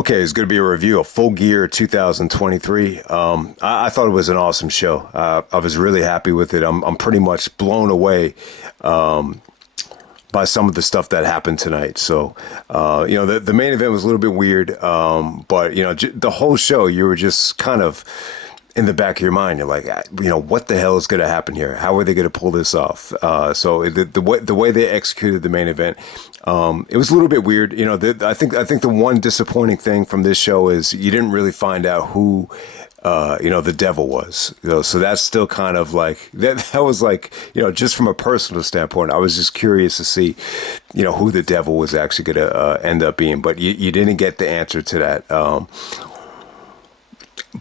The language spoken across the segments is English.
Okay, it's going to be a review of Full Gear 2023. I thought it was an awesome show. I was really happy with it. I'm pretty much blown away by some of the stuff that happened tonight. So, the main event was a little bit weird, but, the whole show, you were just kind of in the back of your mind. You're like, what the hell is going to happen here? How are they going to pull this off? So the way they executed the main event, it was a little bit weird. I think the one disappointing thing from this show is you didn't really find out who, the devil was. So that's still kind of like that was like, just from a personal standpoint, I was just curious to see, who the devil was actually going to end up being. But you didn't get the answer to that.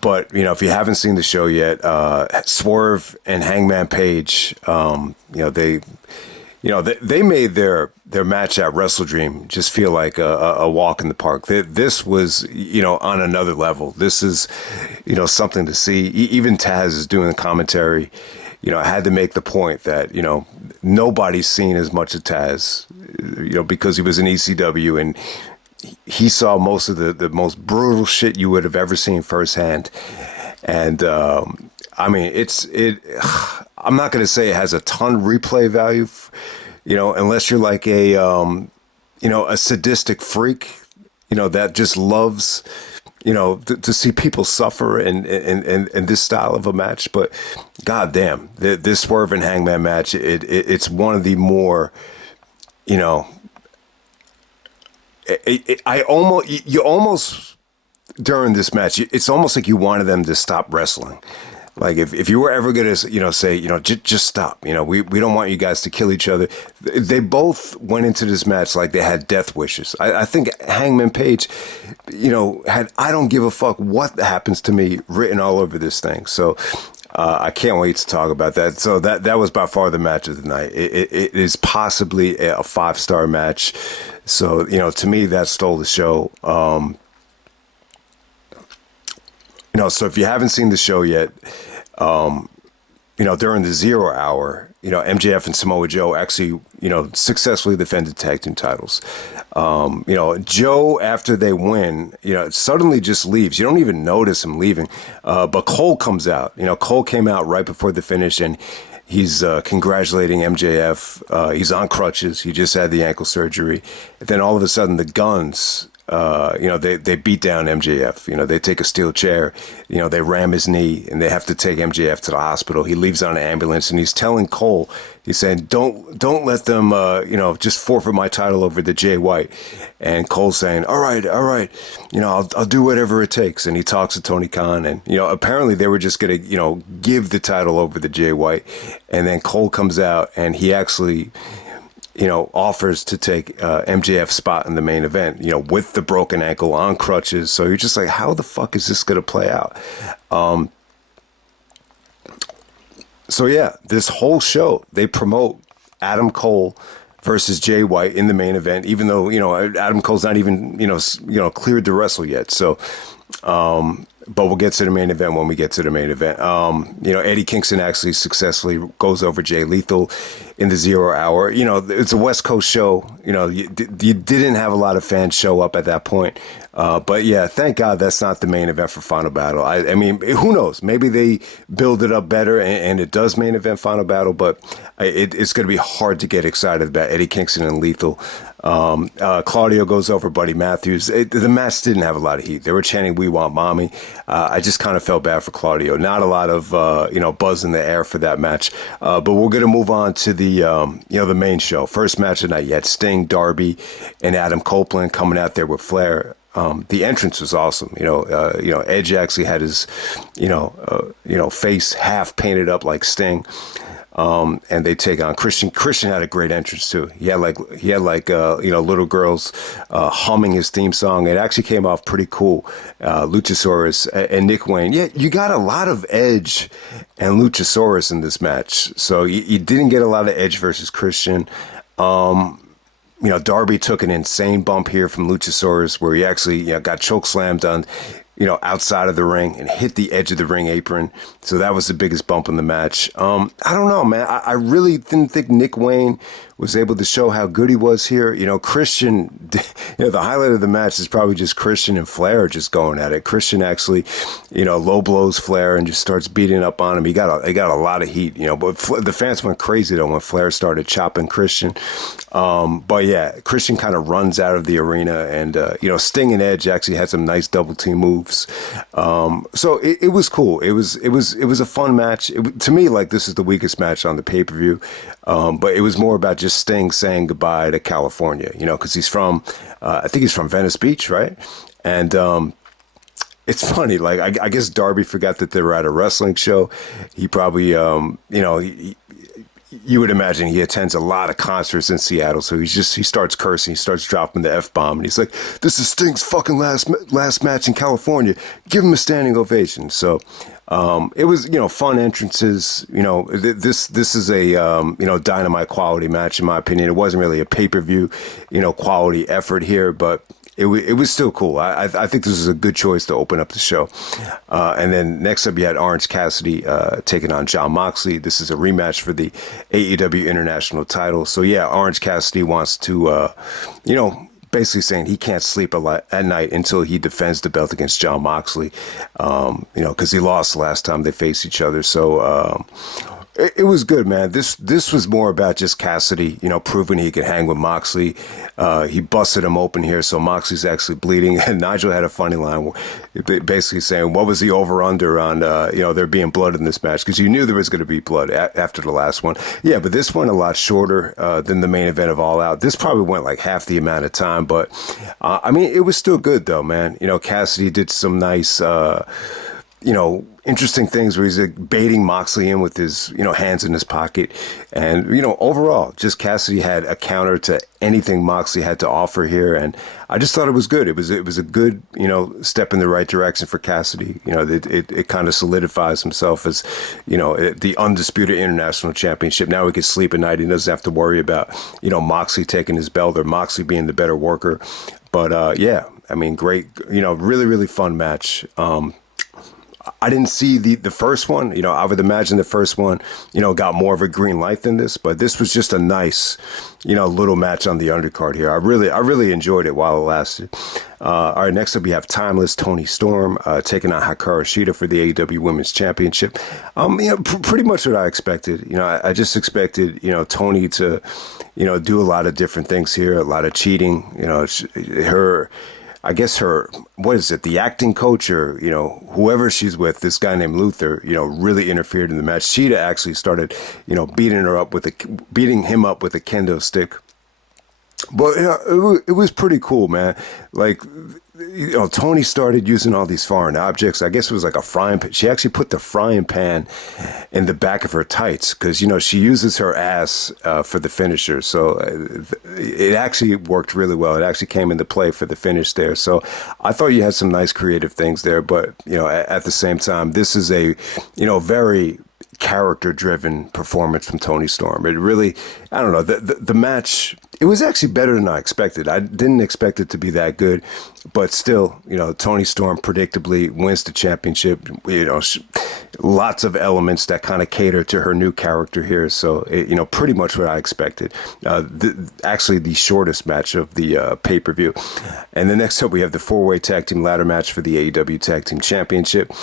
But, if you haven't seen the show yet, Swerve and Hangman Page, they made their match at Wrestle Dream just feel like a walk in the park. This was, on another level. This is, something to see. Even Taz is doing the commentary. I had to make the point that, nobody's seen as much of Taz, because he was in ECW and he saw most of the most brutal shit you would have ever seen firsthand. And, I'm not going to say it has a ton of replay value, unless you're like a sadistic freak, that just loves, to see people suffer in this style of a match. But goddamn, this Swerve and Hangman match, it's one of the more, you almost during this match, it's almost like you wanted them to stop wrestling. Like if you were ever going to, say, just stop, we don't want you guys to kill each other. They both went into this match like they had death wishes. I think Hangman Page, had "I don't give a fuck what happens to me" written all over this thing. So I can't wait to talk about that. So that was by far the match of the night. It is possibly a 5-star match. So, to me, that stole the show. So if you haven't seen the show yet, during the 0 hour, MJF and Samoa Joe actually, successfully defended tag team titles. Joe, after they win, suddenly just leaves. You don't even notice him leaving. But Cole comes out. Cole came out right before the finish, and he's congratulating MJF. He's on crutches. He just had the ankle surgery. And then all of a sudden, the Guns, they beat down MJF. They take a steel chair. They ram his knee, and they have to take MJF to the hospital. He leaves on an ambulance, and he's telling Cole, he's saying, don't let them, just forfeit my title over to Jay White. And Cole's saying, all right, I'll do whatever it takes. And he talks to Tony Khan, and, apparently they were just going to, give the title over to Jay White. And then Cole comes out, and he actually, offers to take MJF's spot in the main event, with the broken ankle on crutches. So you're just like, how the fuck is this going to play out? So yeah, this whole show, they promote Adam Cole versus Jay White in the main event, even though, Adam Cole's not even, cleared to wrestle yet. So, but we'll get to the main event when we get to the main event. Eddie Kingston actually successfully goes over Jay Lethal in the 0 hour. It's a West Coast show. You didn't have a lot of fans show up at that point. But yeah, thank God that's not the main event for Final Battle. I mean, who knows? Maybe they build it up better and it does main event Final Battle, but it's going to be hard to get excited about Eddie Kingston and Lethal. Claudio goes over Buddy Matthews. The match didn't have a lot of heat. They were chanting, "We want mommy." I just kind of felt bad for Claudio. Not a lot of, buzz in the air for that match. But we're going to move on to the main show. First match of the night, you had Sting, Darby, and Adam Copeland coming out there with Flair. The entrance was awesome. Edge actually had his, face half painted up like Sting. And they take on Christian. Christian had a great entrance too. He had little girls humming his theme song. It actually came off pretty cool. Luchasarus and Nick Wayne. Yeah, you got a lot of Edge and Luchasaurus in this match. So you didn't get a lot of Edge versus Christian. Darby took an insane bump here from Luchasaurus, where he actually got choke slammed on outside of the ring and hit the edge of the ring apron. So that was the biggest bump in the match. I don't know, man. I really didn't think Nick Wayne was able to show how good he was here. Christian, the highlight of the match is probably just Christian and Flair just going at it. Christian actually, low blows Flair and just starts beating up on him. He got a lot of heat, but the fans went crazy though when Flair started chopping Christian. But yeah, Christian kind of runs out of the arena, and Sting and Edge actually had some nice double team moves. So it was cool. It was a fun match. To me, like, this is the weakest match on the pay-per-view. But it was more about just Sting saying goodbye to California, because he's from, I think he's from Venice Beach, right? And it's funny, like, I guess Darby forgot that they were at a wrestling show. He probably, you would imagine he attends a lot of concerts in Seattle, so he starts cursing, he starts dropping the F-bomb, and he's like, "This is Sting's fucking last match in California. Give him a standing ovation." So it was, fun entrances. This is a Dynamite quality match in my opinion. It wasn't really a pay-per-view, quality effort here, but it was still cool. I think this was a good choice to open up the show. And then next up, you had Orange Cassidy taking on Jon Moxley. This is a rematch for the AEW International title. So yeah, Orange Cassidy wants to, basically saying he can't sleep at night until he defends the belt against Jon Moxley, because he lost last time they faced each other. So it was good, man. This was more about just Cassidy, proving he could hang with Moxley. He busted him open here, so Moxley's actually bleeding. And Nigel had a funny line, basically saying, "What was the over/under on there being blood in this match?" Because you knew there was going to be blood after the last one. Yeah, but this went a lot shorter than the main event of All Out. This probably went like half the amount of time, but it was still good though, man. Cassidy did some nice. Interesting things where he's like baiting Moxley in with his, hands in his pocket. And, overall, just Cassidy had a counter to anything Moxley had to offer here. And I just thought it was good. It was a good, step in the right direction for Cassidy. It kind of solidifies himself as, the undisputed international championship. Now he can sleep at night. He doesn't have to worry about, Moxley taking his belt or Moxley being the better worker. But, yeah, great, really, really fun match. I didn't see the first one. I would imagine the first one, got more of a green light than this, but this was just a nice, little match on the undercard here. I really enjoyed it while it lasted. All right, next up we have Timeless Toni Storm taking on Hikaru Shida for the AEW Women's Championship. Pretty much what I expected. I just expected, Toni to, do a lot of different things here, a lot of cheating. I guess the acting coach or, whoever she's with, this guy named Luther, really interfered in the match. Shida actually started, beating him up with a kendo stick. But it was pretty cool, man. Like, Toni started using all these foreign objects. I guess it was like a frying pan. She actually put the frying pan in the back of her tights because, she uses her ass for the finisher. So it actually worked really well. It actually came into play for the finish there. So I thought you had some nice creative things there. But, at the same time, this is a, very character-driven performance from Toni Storm. It really, I don't know, the match, it was actually better than I expected. I didn't expect it to be that good, but still, Toni Storm predictably wins the championship. Lots of elements that kind of cater to her new character here. So, pretty much what I expected. Actually, the shortest match of the pay-per-view. And the next up, we have the four-way tag team ladder match for the AEW Tag Team Championship.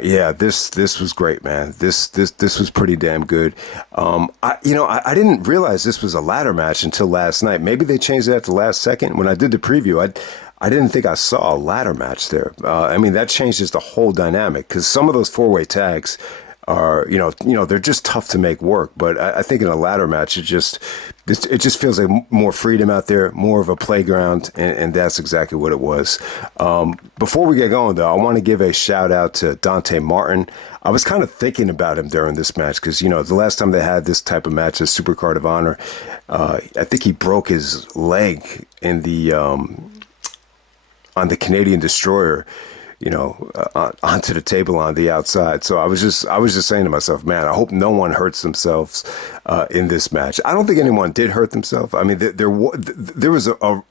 This was great, man. This was pretty damn good. I didn't realize this was a ladder match until last night. Maybe they changed it at the last second. When I did the preview, I didn't think I saw a ladder match there. That changes the whole dynamic because some of those four-way tags are, they're just tough to make work. But I think in a ladder match, it just feels like more freedom out there, more of a playground, and that's exactly what it was. Before we get going, though, I want to give a shout out to Dante Martin. I was kind of thinking about him during this match because, the last time they had this type of match as Supercard of Honor, I think he broke his leg in the on the Canadian Destroyer. Onto the table on the outside. So I was just saying to myself, man, I hope no one hurts themselves in this match. I don't think anyone did hurt themselves. There was a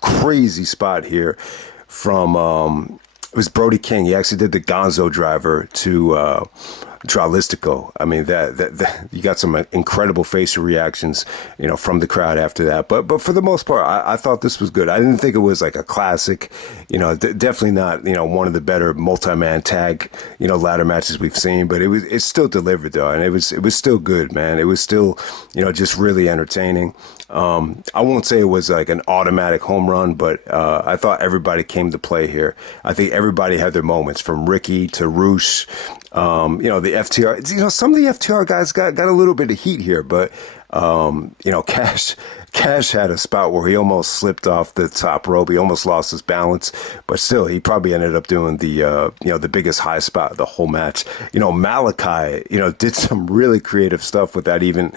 crazy spot here from it was Brody King. He actually did the Gonzo driver to Darlistico. I mean, that you got some incredible facial reactions, from the crowd after that. But for the most part, I thought this was good. I didn't think it was like a classic, definitely not, one of the better multi-man tag, ladder matches we've seen. But it's still delivered though, and it was still good, man. It was still, just really entertaining. I won't say it was like an automatic home run, but I thought everybody came to play here. I think everybody had their moments, from Ricky to Roosh. The FTR, some of the FTR guys got a little bit of heat here, but, Cash had a spot where he almost slipped off the top rope. He almost lost his balance, but still, he probably ended up doing the biggest high spot of the whole match. Malachi, did some really creative stuff without even,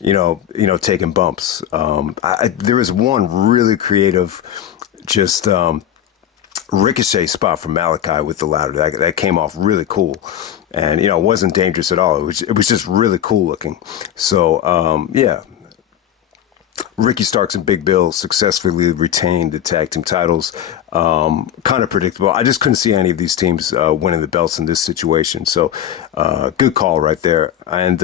taking bumps. There was one really creative, just, ricochet spot from Malachi with the ladder that came off really cool, and it wasn't dangerous at all. It was just really cool looking. So yeah, Ricky Starks and Big Bill successfully retained the tag team titles. Kind of predictable. I just couldn't see any of these teams winning the belts in this situation. So good call right there. And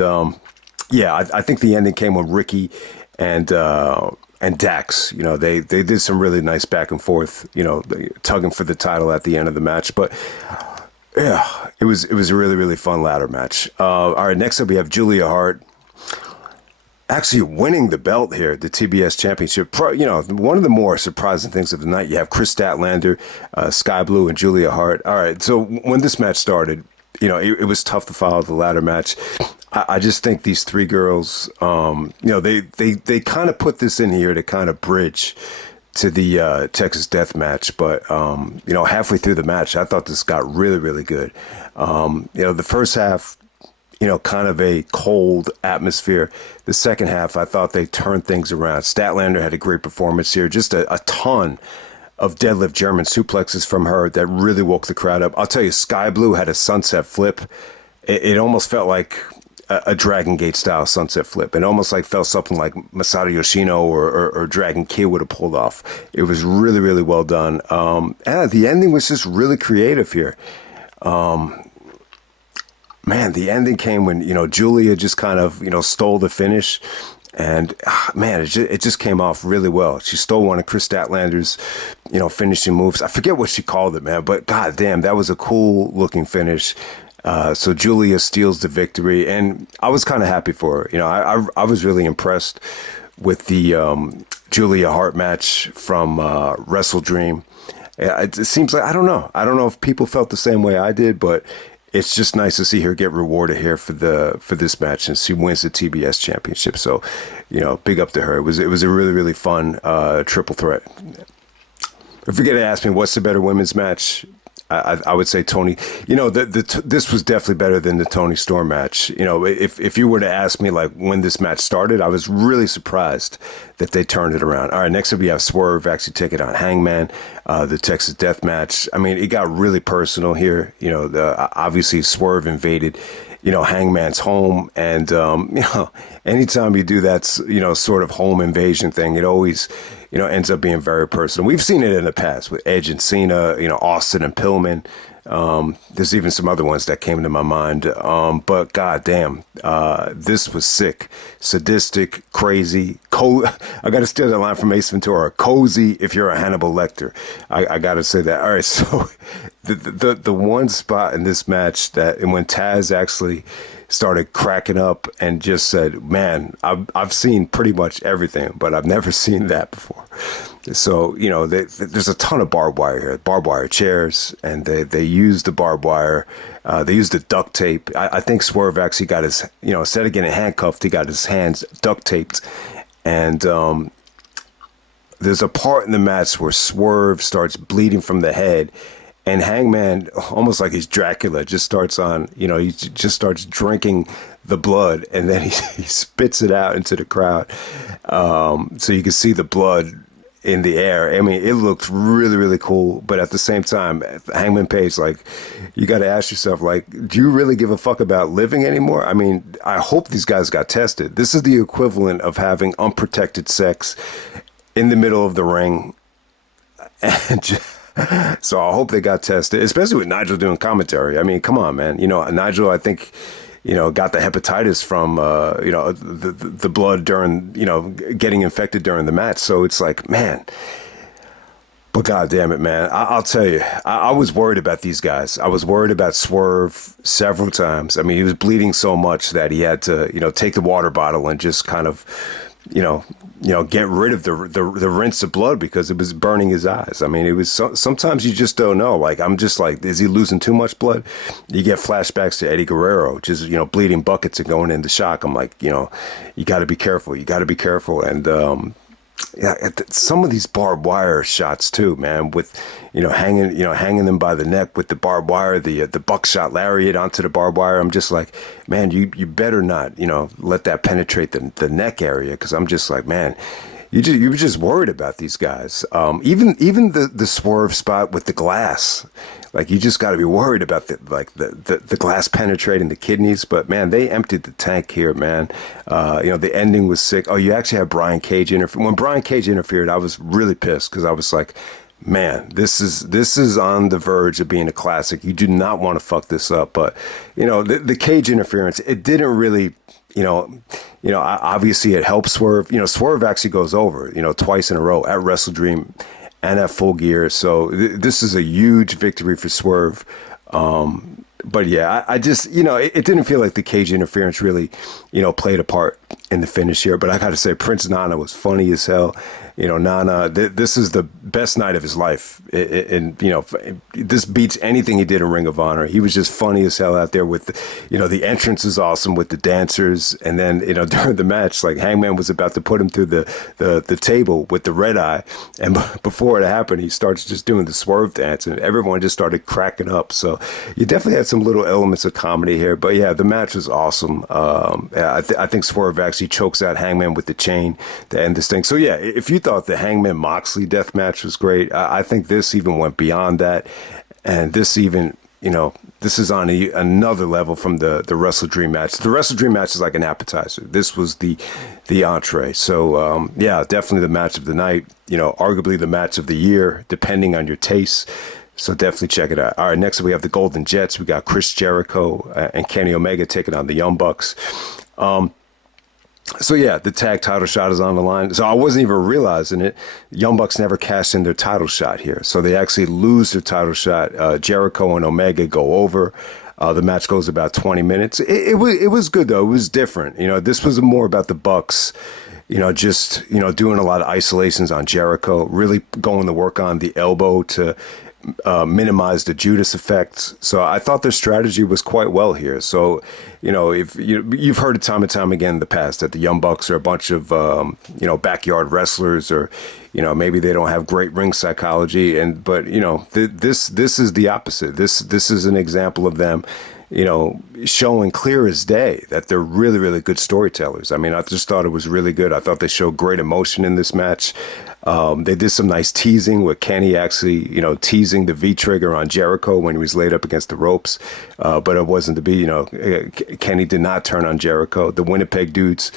yeah, I think the ending came when Ricky and Dax, they did some really nice back and forth, tugging for the title at the end of the match. But yeah, it was a really, really fun ladder match. All right, next up we have Julia Hart actually winning the belt here, the TBS Championship. One of the more surprising things of the night, you have Kris Statlander, Skye Blue, and Julia Hart. All right, so when this match started, it was tough to follow the ladder match. I just think these three girls, they kind of put this in here to kind of bridge to the Texas Death Match. But, halfway through the match, I thought this got really, really good. The first half, kind of a cold atmosphere. The second half, I thought they turned things around. Statlander had a great performance here. Just a ton of deadlift German suplexes from her that really woke the crowd up. I'll tell you, Skye Blue had a sunset flip. It almost felt like a Dragon Gate style sunset flip. It almost felt something like Masato Yoshino or Dragon Kid would have pulled off. It was really, really well done. And the ending was just really creative here. Man, the ending came when, Julia just kind of, stole the finish. And, man, it just came off really well. She stole one of Kris Statlander's, finishing moves. I forget what she called it, man. But, god damn, that was a cool-looking finish. So Julia steals the victory. And I was kind of happy for her. I was really impressed with the Julia Hart match from Wrestle Dream. It seems like, I don't know if people felt the same way I did, but it's just nice to see her get rewarded here for this match, and she wins the TBS Championship. So, big up to her. It was a really, really fun triple threat. If you're gonna ask me what's the better women's match, I would say Toni. This was definitely better than the Toni Storm match. If you were to ask me when this match started, I was really surprised that they turned it around. All right, next up we have Swerve actually taking on Hangman, the Texas Death Match. I mean, it got really personal here. Obviously Swerve invaded, Hangman's home, and anytime you do that, sort of home invasion thing, it always, ends up being very personal. We've seen it in the past with Edge and Cena, Austin and Pillman. There's even some other ones that came to my mind. But goddamn, this was sick, sadistic, crazy. I got to steal that line from Ace Ventura. Cozy if you're a Hannibal Lecter. I got to say that. All right, so the one spot in this match and when Taz actually started cracking up and just said, man, I've seen pretty much everything, but I've never seen that before. So, there's a ton of barbed wire here, barbed wire chairs, and they used the barbed wire. They used the duct tape. I think Swerve actually got his, instead of getting handcuffed, he got his hands duct taped. And there's a part in the match where Swerve starts bleeding from the head, and Hangman, almost like he's Dracula, just starts he just starts drinking the blood, and then he spits it out into the crowd. So you can see the blood in the air. I mean, it looked really, really cool. But at the same time, Hangman Page, you got to ask yourself, do you really give a fuck about living anymore? I mean, I hope these guys got tested. This is the equivalent of having unprotected sex in the middle of the ring. And so I hope they got tested, especially with Nigel doing commentary. I mean, come on, man. Nigel, I think got the hepatitis from, the blood during, getting infected during the match. So it's like, man. But God damn it, man. I'll tell you, I was worried about these guys. I was worried about Swerve several times. I mean, he was bleeding so much that he had to, take the water bottle and just kind of, get rid of the rinse of blood because it was burning his eyes. I mean, it was sometimes you just don't know. Like, I'm just like, is he losing too much blood? You get flashbacks to Eddie Guerrero, just, bleeding buckets and going into shock. I'm like, you got to be careful. You got to be careful. And, yeah, some of these barbed wire shots too, man, with, hanging them by the neck with the barbed wire, the buckshot lariat onto the barbed wire. I'm just like, man, you better not, let that penetrate the neck area. Because I'm just like, man, you were just worried about these guys. Even the Swerve spot with the glass, like, you just got to be worried about the glass penetrating the kidneys. But man, they emptied the tank here, man. The ending was sick. Oh, you actually had Brian Cage interfere. When Brian Cage interfered, I was really pissed because I was like, man, this is on the verge of being a classic. You do not want to fuck this up. But the Cage interference, it didn't really. Obviously it helped Swerve. Swerve actually goes over, twice in a row at Wrestle Dream and at Full Gear. So this is a huge victory for Swerve. But yeah, I just, it didn't feel like the Cage interference really, played a part in the finish here. But I got to say, Prince Nana was funny as hell. Nana, this is the best night of his life. And, this beats anything he did in Ring of Honor. He was just funny as hell out there with, the entrance is awesome with the dancers. And then, during the match, like, Hangman was about to put him through the table with the red eye. And before it happened, he starts just doing the Swerve dance and everyone just started cracking up. So you definitely had some little elements of comedy here. But yeah, the match was awesome. I think Swerve actually chokes out Hangman with the chain to end this thing. So yeah, if you thought the Hangman Moxley death match was great, I think this even went beyond that. And this even, this is on another level from the Wrestle Dream match. The Wrestle Dream match is like an appetizer. This was the entree. So yeah, definitely the match of the night, arguably the match of the year, depending on your taste. So definitely check it out. All right, next we have the Golden Jets. We got Chris Jericho and Kenny Omega taking on the Young Bucks. So yeah, the tag title shot is on the line. So I wasn't even realizing it. Young Bucks never cashed in their title shot here. So they actually lose their title shot. Jericho and Omega go over. The match goes about 20 minutes. It was good though. It was different. This was more about the Bucks, just, doing a lot of isolations on Jericho, really going to work on the elbow to minimize the Judas effect. So I thought their strategy was quite well here. So, if you've heard it time and time again in the past that the Young Bucks are a bunch of, backyard wrestlers, or, maybe they don't have great ring psychology. But this is the opposite. This is an example of them, showing clear as day that they're really, really good storytellers. I mean, I just thought it was really good. I thought they showed great emotion in this match. They did some nice teasing with Kenny actually, teasing the V-trigger on Jericho when he was laid up against the ropes. But it wasn't to be, Kenny did not turn on Jericho. The Winnipeg dudes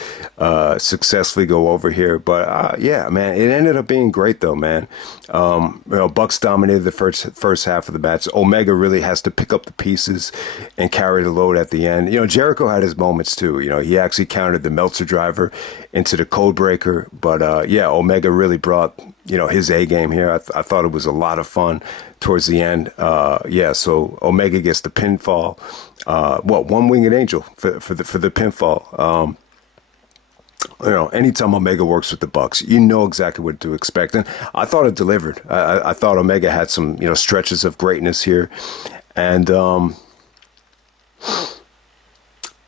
successfully go over here. But yeah, man, it ended up being great though, man. Bucks dominated the first half of the match. Omega really has to pick up the pieces and carry the load at the end. Jericho had his moments too. He actually countered the Meltzer driver into the code breaker. But yeah, Omega really brought his A game here. I thought it was a lot of fun towards the end. Yeah, so Omega gets the pinfall. One winged angel for the pinfall. Anytime Omega works with the Bucks, you know exactly what to expect. And I thought it delivered. I thought Omega had some, stretches of greatness here. And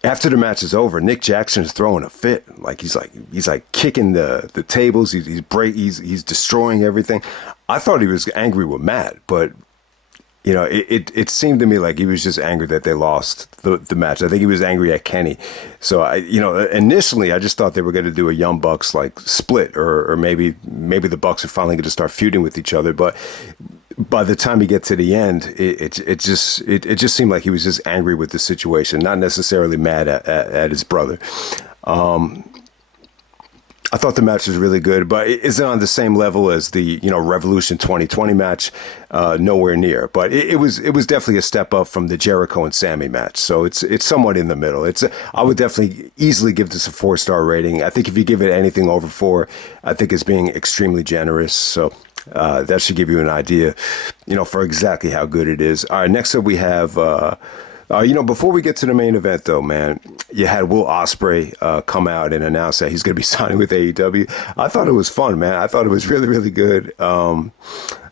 after the match is over, Nick Jackson is throwing a fit. He's kicking the tables. He's destroying everything. I thought he was angry with Matt, but it seemed to me like he was just angry that they lost the match. I think he was angry at Kenny. So initially I just thought they were going to do a Young Bucks split, or maybe the Bucks are finally going to start feuding with each other. But by the time you get to the end, it just seemed like he was just angry with the situation, not necessarily mad at his brother. I thought the match was really good, but it isn't on the same level as the Revolution 2020 match. Nowhere near, but it was definitely a step up from the Jericho and Sammy match. So it's somewhat in the middle. I would definitely easily give this a 4-star rating. I think if you give it anything over 4, I think it's being extremely generous. So that should give you an idea, for exactly how good it is. All right, next up we have. Before we get to the main event, though, man, you had Will Ospreay come out and announce that he's going to be signing with AEW. I thought it was fun, man. I thought it was really, really good.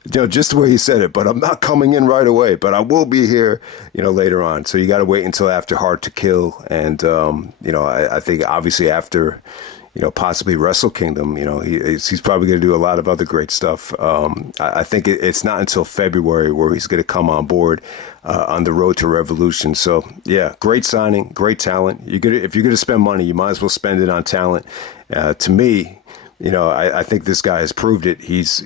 Just the way he said it, but I'm not coming in right away, but I will be here, later on. So you got to wait until after Hard to Kill. And, I think obviously after, possibly Wrestle Kingdom, he's probably going to do a lot of other great stuff. I think it's not until February where he's going to come on board on the road to Revolution. So, yeah, great signing, great talent. If you're going to spend money, you might as well spend it on talent. To me, I think this guy has proved it. He's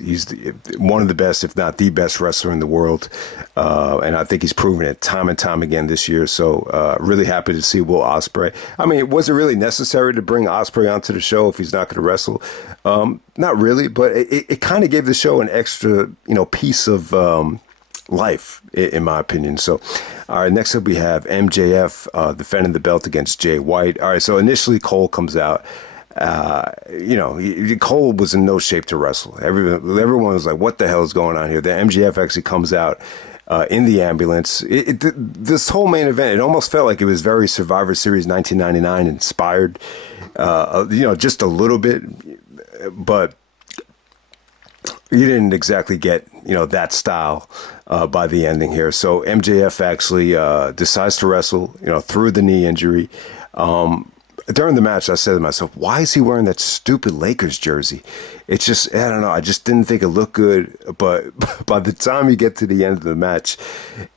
one of the best, if not the best wrestler in the world. And I think he's proven it time and time again this year. So really happy to see Will Ospreay. I mean, was it really necessary to bring Ospreay onto the show if he's not going to wrestle? Not really, but it kind of gave the show an extra, piece of life, in my opinion. So, all right, next up we have MJF defending the belt against Jay White. All right, so initially Cole comes out. Cole was in no shape to wrestle. Everyone was like, what the hell is going on here? The MJF actually comes out in the ambulance. This whole main event, it almost felt like it was very Survivor Series 1999 inspired, just a little bit, but you didn't exactly get, that style by the ending here. So MJF actually decides to wrestle, through the knee injury. During the match, I said to myself, why is he wearing that stupid Lakers jersey? It's just, I don't know. I just didn't think it looked good. But by the time you get to the end of the match,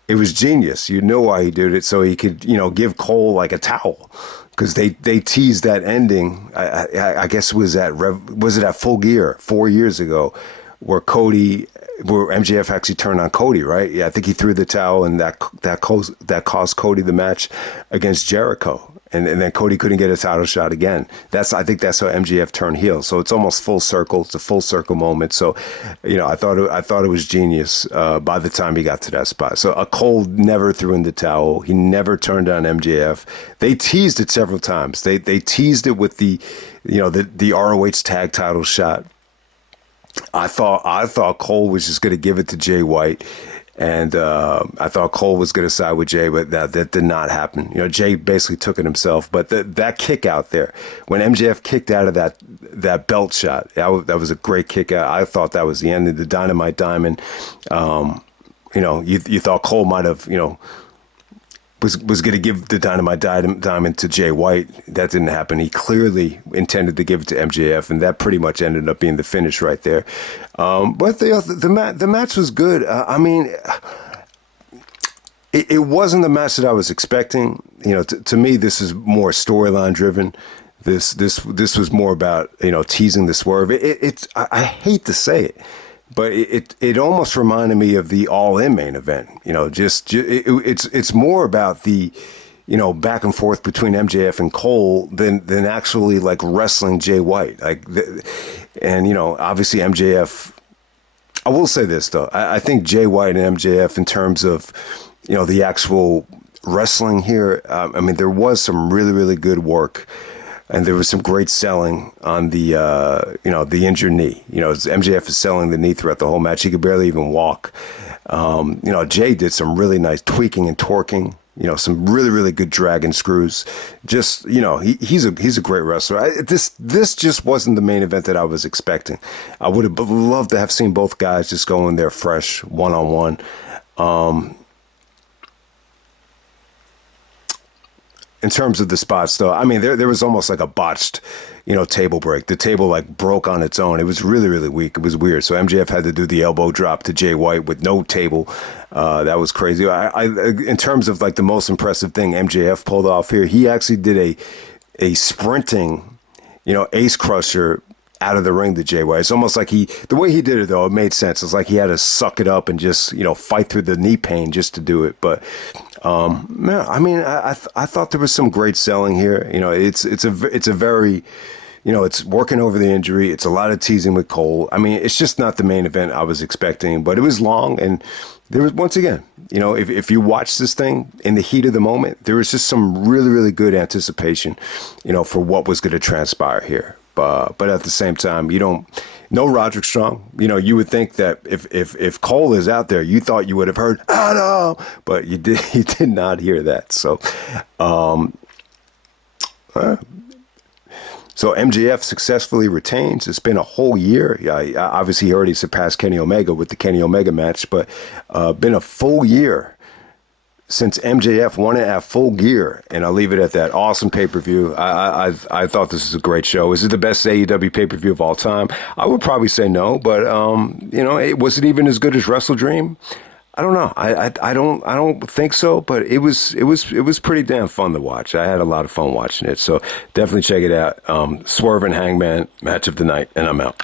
it was genius. You know why he did it, so he could, give Cole like a towel. Because they teased that ending. I guess was it at Full Gear 4 years ago, where MJF actually turned on Cody, right? Yeah, I think he threw the towel, and that cost Cody the match against Jericho. And then Cody couldn't get a title shot again. I think that's how MJF turned heel. So it's almost full circle. It's a full circle moment. So, I thought it was genius by the time he got to that spot. So Cole never threw in the towel. He never turned on MJF. They teased it several times. They teased it with the ROH tag title shot. I thought Cole was just going to give it to Jay White. And I thought Cole was going to side with Jay, but that did not happen. Jay basically took it himself. But that kick out there, when MJF kicked out of that belt shot, that was a great kick out. I thought that was the end of the Dynamite Diamond. You thought Cole might have, was going to give the Dynamite Diamond to Jay White. That didn't happen. He clearly intended to give it to MJF, and that pretty much ended up being the finish right there. But the match was good. It wasn't the match that I was expecting. To me, this is more storyline driven. This was more about teasing the Swerve. I hate to say it, but it almost reminded me of the All-In main event. It's more about the back and forth between MJF and Cole than actually like wrestling Jay White. Obviously MJF. I will say this though, I think Jay White and MJF in terms of the actual wrestling here. There was some really, really good work. And there was some great selling on the injured knee. MJF is selling the knee throughout the whole match. He could barely even walk. Jay did some really nice tweaking and torquing. Some really, really good dragon screws. Just, he's a great wrestler. This just wasn't the main event that I was expecting. I would have loved to have seen both guys just go in there fresh, one-on-one. In terms of the spots, though, there was almost like a botched, table break. The table broke on its own. It was really, really weak. It was weird. So MJF had to do the elbow drop to Jay White with no table. That was crazy. In terms of the most impressive thing MJF pulled off here, he actually did a sprinting, ace crusher out of the ring to Jay White. It's almost like the way he did it, though, it made sense. It's like he had to suck it up and just, fight through the knee pain just to do it. But, I thought there was some great selling here. It's a very, it's working over the injury. It's a lot of teasing with Cole. I mean, it's just not the main event I was expecting, but it was long. And there was, once again, if you watch this thing in the heat of the moment, there was just some really, really good anticipation, for what was going to transpire here. But at the same time, no Roderick Strong. You would think that if Cole is out there, you thought you would have heard, oh no, but you did not hear that. So, So MJF successfully retains. It's been a whole year. Obviously, he already surpassed Kenny Omega with the Kenny Omega match, but been a full year since MJF won it at Full Gear, and I'll leave it at that. Awesome pay-per-view. I thought this was a great show. Is it the best AEW pay-per-view of all time? I would probably say no, but was it even as good as Wrestle Dream? I don't know. I don't think so, but it was pretty damn fun to watch. I had a lot of fun watching it, so definitely check it out. Swerve and Hangman, match of the night, and I'm out.